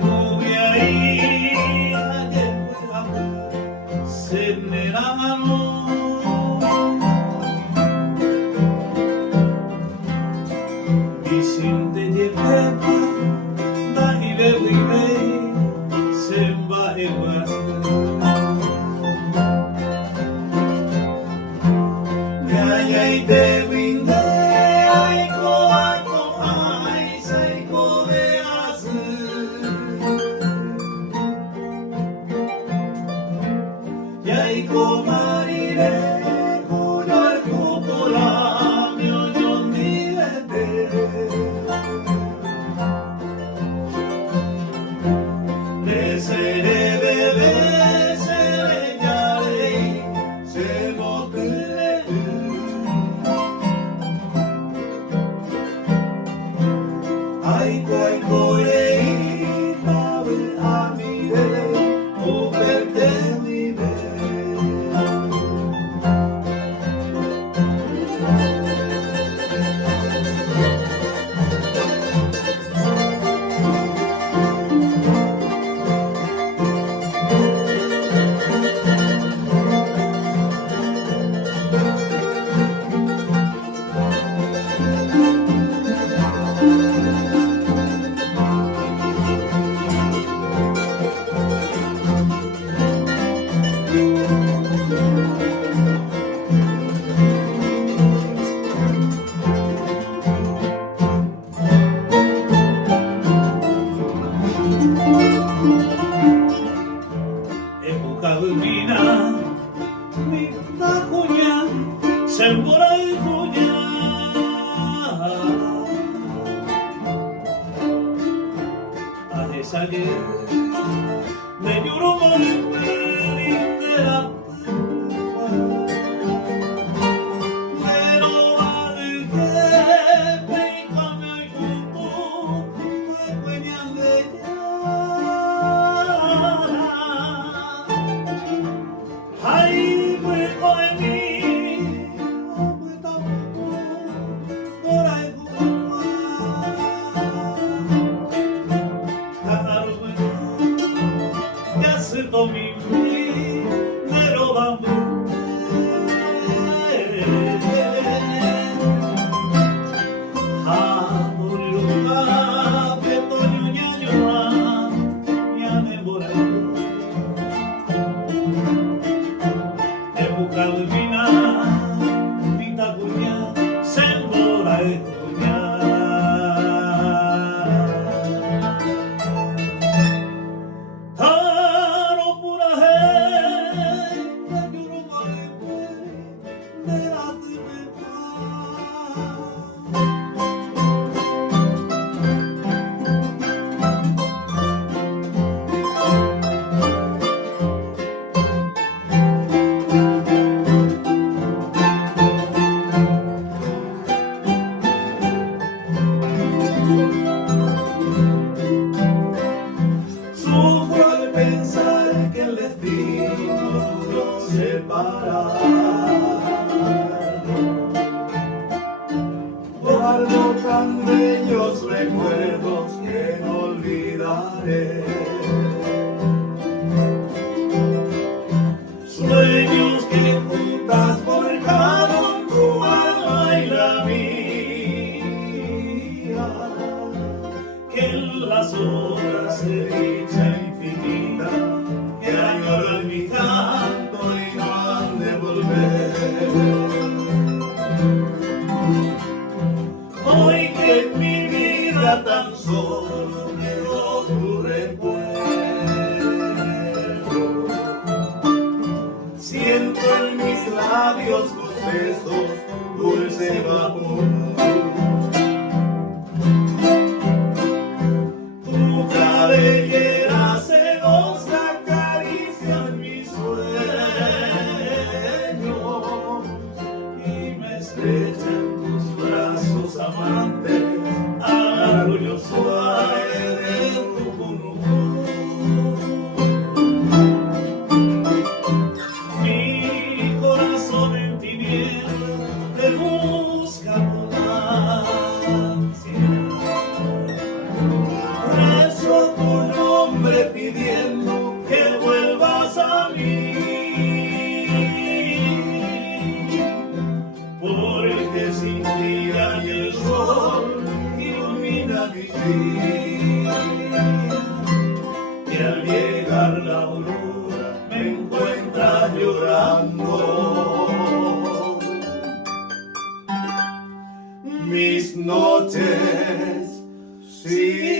후회이 하게 세네라노 Dicinte de pepa da ibe ibe semba emas Gaya ide winde aiko ai saiko de asu Yaiko marire kurar kupura Guardo tan bellos recuerdos que no olvidaré. Sueños que juntas forjaron tu alma y la mía, que en las horas de dicha infinita que añoro en mi canto y no han de volver. Hoy que en mi vida tan solo quedó tu recuerdo, siento en mis labios tus besos, dulce vapor. Tu cabellera sedosa noches sin